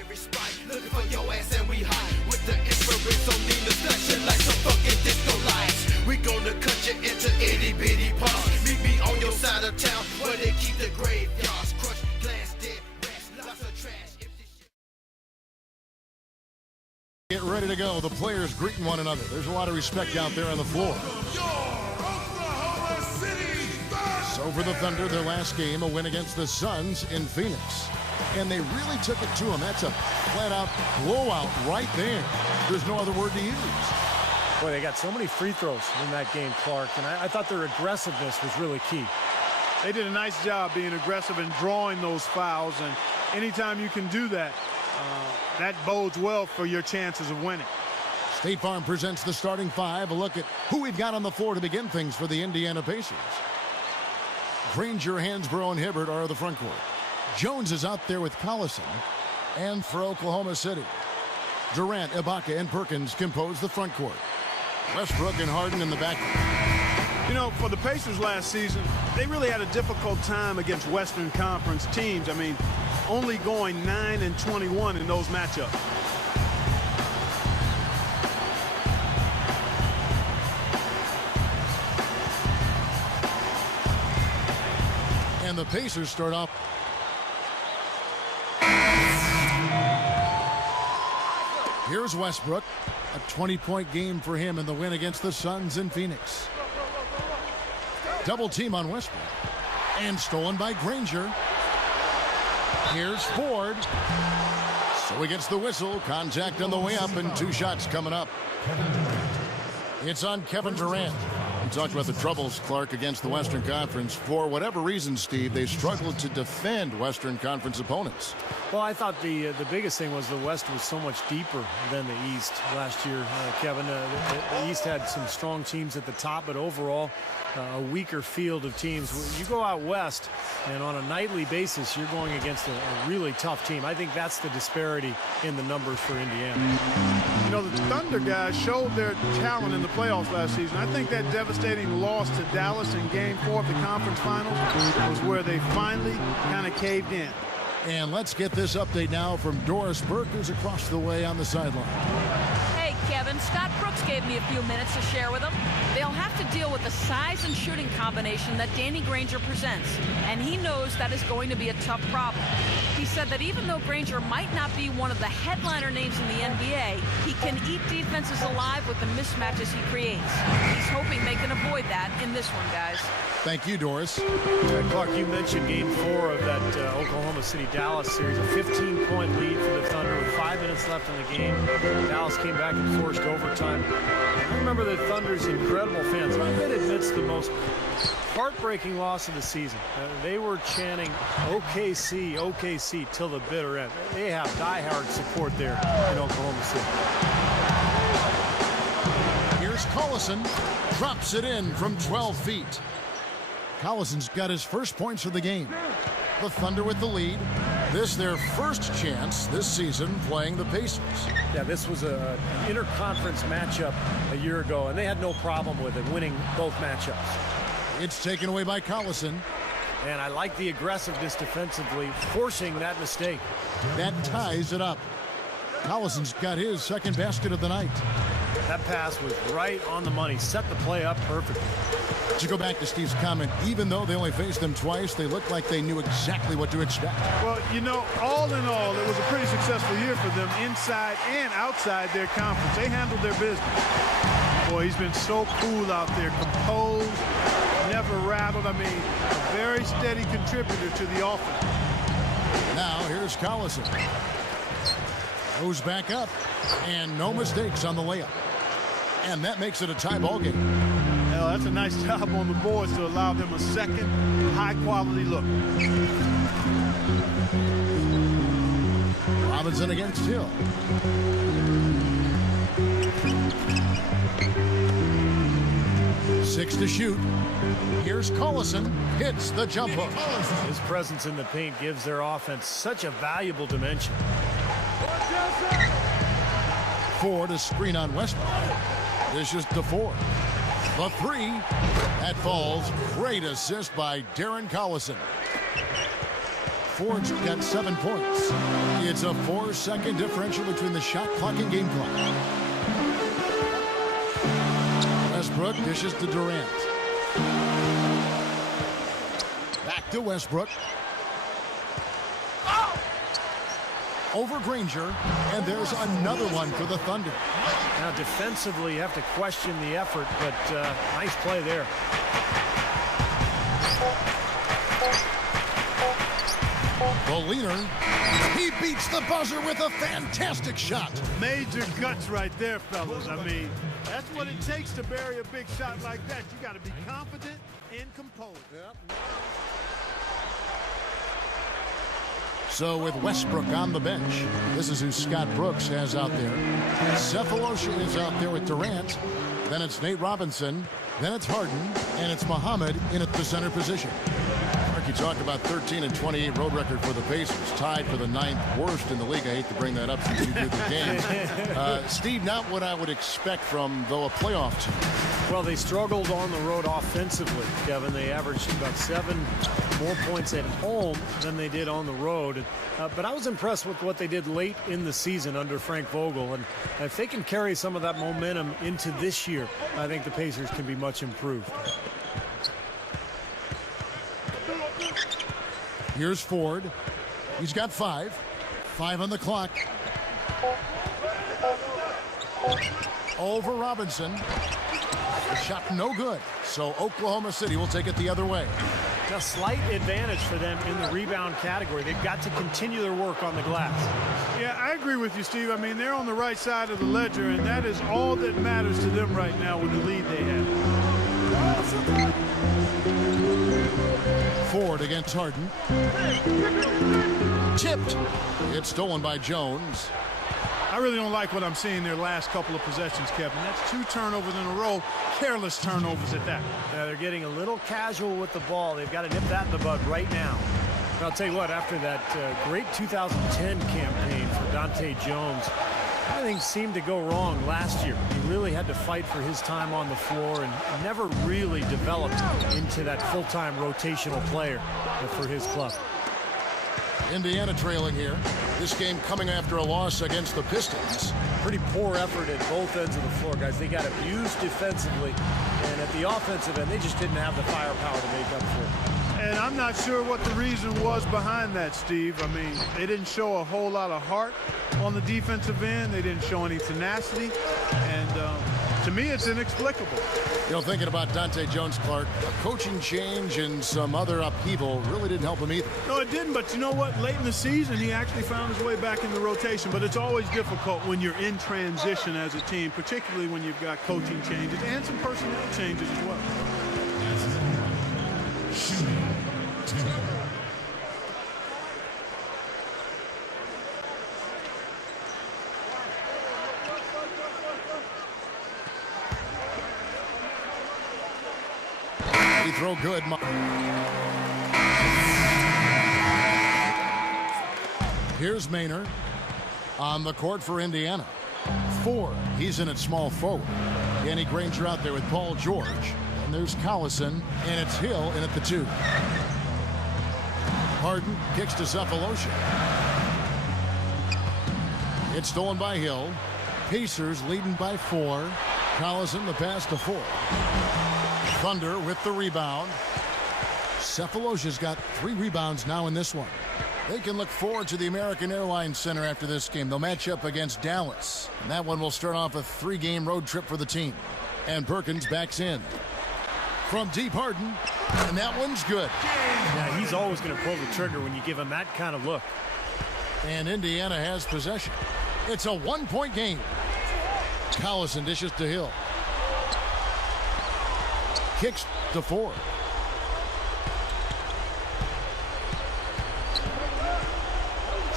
every spot, looking for your ass and we hide. With the infrared so need to flash it like some fucking disco lights. We gonna cut you into itty bitty parts. Meet me on your side of town where they keep the graveyards. Crushed glass, dead rats, lots of trash. Get ready to go. The players greeting one another. There's a lot of respect out there on the floor. So for the Thunder, their last game, a win against the Suns in Phoenix. And they really took it to them. That's a flat-out blowout right there. There's no other word to use. Boy, they got so many free throws in that game, Clark, and I thought their aggressiveness was really key. They did a nice job being aggressive and drawing those fouls, and anytime you can do that, that bodes well for your chances of winning. State Farm presents the starting five. A look at who we've got on the floor to begin things for the Indiana Pacers. Granger, Hansbrough, and Hibbert are the front court. Jones is out there with Collison. And for Oklahoma City, Durant, Ibaka, and Perkins compose the front court. Westbrook and Harden in the back. You know, for the Pacers last season, they really had a difficult time against Western Conference teams. I mean, only going 9-21 in those matchups. And the Pacers start off. Here's Westbrook. A 20-point game for him in the win against the Suns in Phoenix. Double team on Westbrook. And stolen by Granger. Here's Ford. So he gets the whistle. Contact on the way up and two shots coming up. It's on Kevin Durant. We talked about the troubles, Clark, against the Western Conference. For whatever reason, Steve, they struggled to defend Western Conference opponents. Well, I thought the biggest thing was the West was so much deeper than the East last year, Kevin. The East had some strong teams at the top, but overall, a weaker field of teams. You go out West, and on a nightly basis, you're going against a really tough team. I think that's the disparity in the numbers for Indiana. You know, the Thunder guys showed their talent in the playoffs last season. I think that devastating loss to Dallas in Game 4 of the conference finals was where they finally kind of caved in. And let's get this update now from Doris Burke, who's across the way on the sideline. Hey, Kevin, Scott Brooks gave me a few minutes to share with them. They'll have to deal with the size and shooting combination that Danny Granger presents, and he knows that is going to be a tough problem. He said that even though Granger might not be one of the headliner names in the NBA, he can eat defenses alive with the mismatches he creates. He's hoping they can avoid that in this one, guys. Thank you, Doris. Clark, you mentioned Game 4 of that Oklahoma City-Dallas series. A 15-point lead for the Thunder with 5 minutes left in the game. Dallas came back and forced overtime. I remember the Thunder's incredible fans. I bet amidst the most heartbreaking loss of the season. They were chanting OKC, OKC till the bitter end. They have diehard support there in Oklahoma City. Here's Collison. Drops it in from 12 feet. Collison's got his first points of the game. The Thunder with the lead. This their first chance this season playing the Pacers. Yeah, this was an interconference matchup a year ago, and they had no problem with it, winning both matchups. It's taken away by Collison. And I like the aggressiveness defensively, forcing that mistake. That ties it up. Collison's got his second basket of the night. That pass was right on the money. Set the play up perfectly. To go back to Steve's comment, even though they only faced them twice, they looked like they knew exactly what to expect. Well, you know, all in all, it was a pretty successful year for them inside and outside their conference. They handled their business. Boy, he's been so cool out there, composed, never rattled. I mean, a very steady contributor to the offense. Now, here's Collison. Goes back up, and no mistakes on the layup. And that makes it a tie ball game. Well, that's a nice job on the boards to allow them a second high-quality look. Robinson against Hill. Six to shoot. Here's Collison. Hits the jump hook. His presence in the paint gives their offense such a valuable dimension. Ford to screen on Westbrook. Dishes to Ford. The three. That falls. Great assist by Darren Collison. Ford's got 7 points. It's a 4-second differential between the shot clock and game clock. Westbrook dishes to Durant. Back to Westbrook. Over Granger, and there's another one for the Thunder. Now defensively, you have to question the effort, but nice play there. The leader, he beats the buzzer with a fantastic shot. Major guts right there, fellas. I mean, that's what it takes to bury a big shot like that. You got to be confident and composed. Yep. So with Westbrook on the bench, this is who Scott Brooks has out there. Cephalosha is out there with Durant. Then it's Nate Robinson. Then it's Harden. And it's Muhammad in at the center position. Mark, you talk about 13-28 road record for the Pacers. Tied for the 9th worst in the league. I hate to bring that up since you do the games. Steve, not what I would expect from, though, a playoff team. Well, they struggled on the road offensively, Kevin. They averaged about 7 more points at home than they did on the road. But I was impressed with what they did late in the season under Frank Vogel. And if they can carry some of that momentum into this year, I think the Pacers can be much improved. Here's Ford. He's got 5. 5 on the clock. Over Robinson. The shot no good. So Oklahoma City will take it the other way. A slight advantage for them in the rebound category. They've got to continue their work on the glass. Yeah, I agree with you, Steve. I mean, they're on the right side of the ledger, and that is all that matters to them right now with the lead they have. Ford against Harden. Tipped. It's stolen by Jones. I really don't like what I'm seeing their last couple of possessions, Kevin. That's 2 turnovers in a row. Careless turnovers at that. Yeah, they're getting a little casual with the ball. They've got to nip that in the bud right now. And I'll tell you what, after that great 2010 campaign for Dante Jones, everything seemed to go wrong last year. He really had to fight for his time on the floor and never really developed into that full-time rotational player for his club. Indiana trailing here. This game coming after a loss against the Pistons. Pretty poor effort at both ends of the floor, guys. They got abused defensively, and at the offensive end, they just didn't have the firepower to make up for it. And I'm not sure what the reason was behind that, Steve. I mean, they didn't show a whole lot of heart on the defensive end. They didn't show any tenacity. And to me, it's inexplicable. You know, thinking about Dante Jones, Clark, a coaching change and some other upheaval really didn't help him either. No, it didn't. But you know what? Late in the season, he actually found his way back in the rotation. But it's always difficult when you're in transition as a team, particularly when you've got coaching changes and some personnel changes as well. He throw good. Here's Maynard on the court for Indiana. 4. He's in at small forward. Danny Granger out there with Paul George. And there's Collison, and it's Hill in at the 2. Harden kicks to Cephalosha. It's stolen by Hill. Pacers leading by 4. Collison the pass to 4. Thunder with the rebound. Cephalosha's got 3 rebounds now in this one. They can look forward to the American Airlines Center after this game. They'll match up against Dallas. And that one will start off a 3-game road trip for the team. And Perkins backs in. From deep, Harden. And that one's good. Yeah, he's always going to pull the trigger when you give him that kind of look. And Indiana has possession. It's a 1-point game. Collison dishes to Hill. Kicks to Ford.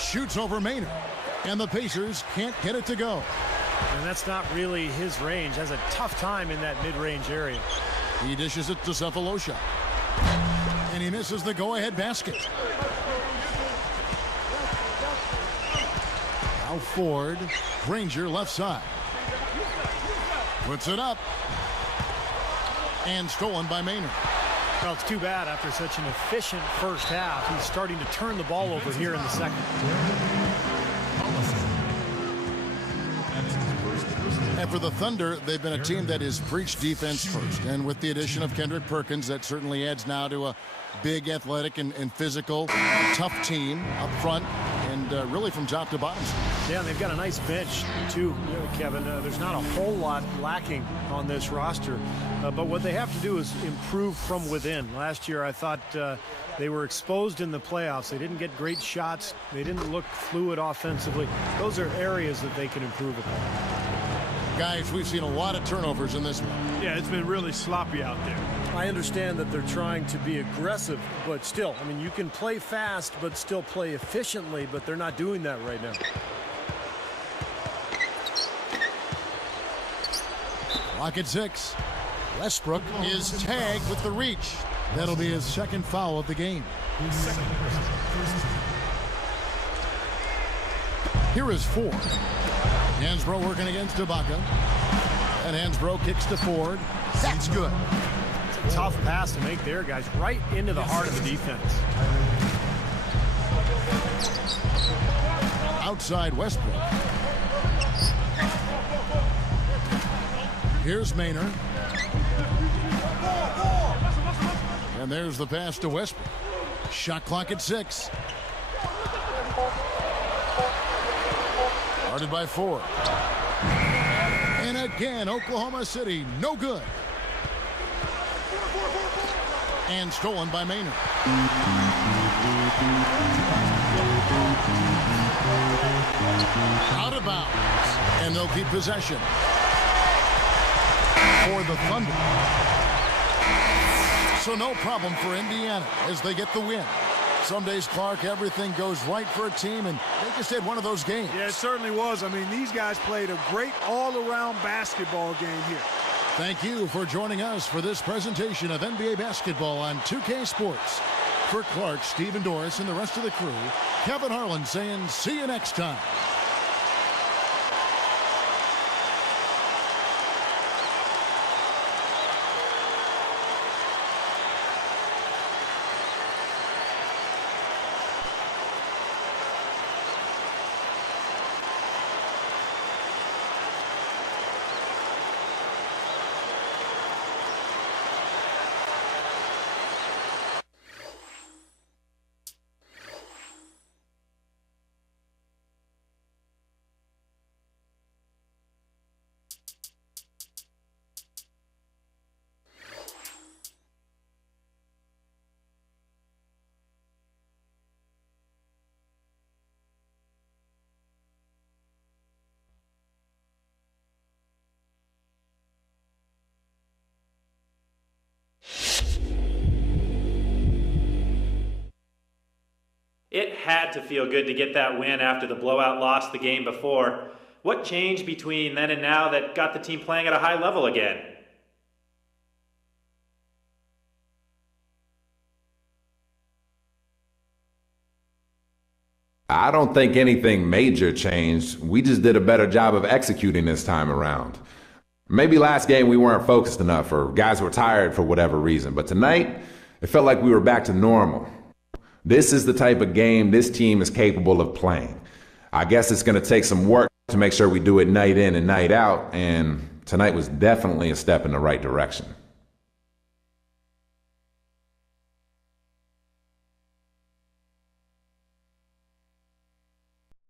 Shoots over Maynard. And the Pacers can't get it to go. And that's not really his range. Has a tough time in that mid-range area. He dishes it to Cephalosha. And he misses the go-ahead basket. Now Ford. Granger left side. Puts it up. And stolen by Maynard. Well, it's too bad after such an efficient first half. He's starting to turn the ball over here in the second. And for the Thunder, they've been a team that has preached defense first. And with the addition of Kendrick Perkins, that certainly adds now to a big, athletic, and physical, tough team up front, and really from top to bottom. Yeah, and they've got a nice bench, too, Kevin. There's not a whole lot lacking on this roster. But what they have to do is improve from within. Last year, I thought they were exposed in the playoffs. They didn't get great shots. They didn't look fluid offensively. Those are areas that they can improve upon. Guys, we've seen a lot of turnovers in this one. Yeah, it's been really sloppy out there. I understand that they're trying to be aggressive, but still, I mean, you can play fast but still play efficiently, but they're not doing that right now. Clock at 6. Westbrook is tagged with the reach. That'll be his second foul of the game. Here is Ford. Hansbrough working against Ibaka. And Hansbrough kicks to Ford. That's good. It's a tough pass to make there, guys. Right into the heart of the defense. Outside Westbrook. Here's Maynard. And there's the pass to Westbrook. Shot clock at 6. Guarded by Ford. And again, Oklahoma City, no good. And stolen by Maynard. Out of bounds. And they'll keep possession for the Thunder. So no problem for Indiana as they get the win. Some days, Clark, everything goes right for a team, and they just had one of those games. Yeah, it certainly was. I mean, these guys played a great all-around basketball game here. Thank you for joining us for this presentation of NBA basketball on 2K Sports. For Clark, Stephen Doris, and the rest of the crew, Kevin Harlan saying see you next time. It had to feel good to get that win after the blowout loss the game before. What changed between then and now that got the team playing at a high level again? I don't think anything major changed. We just did a better job of executing this time around. Maybe last game we weren't focused enough, or guys were tired for whatever reason, but tonight it felt like we were back to normal. This is the type of game this team is capable of playing. I guess it's going to take some work to make sure we do it night in and night out, and tonight was definitely a step in the right direction.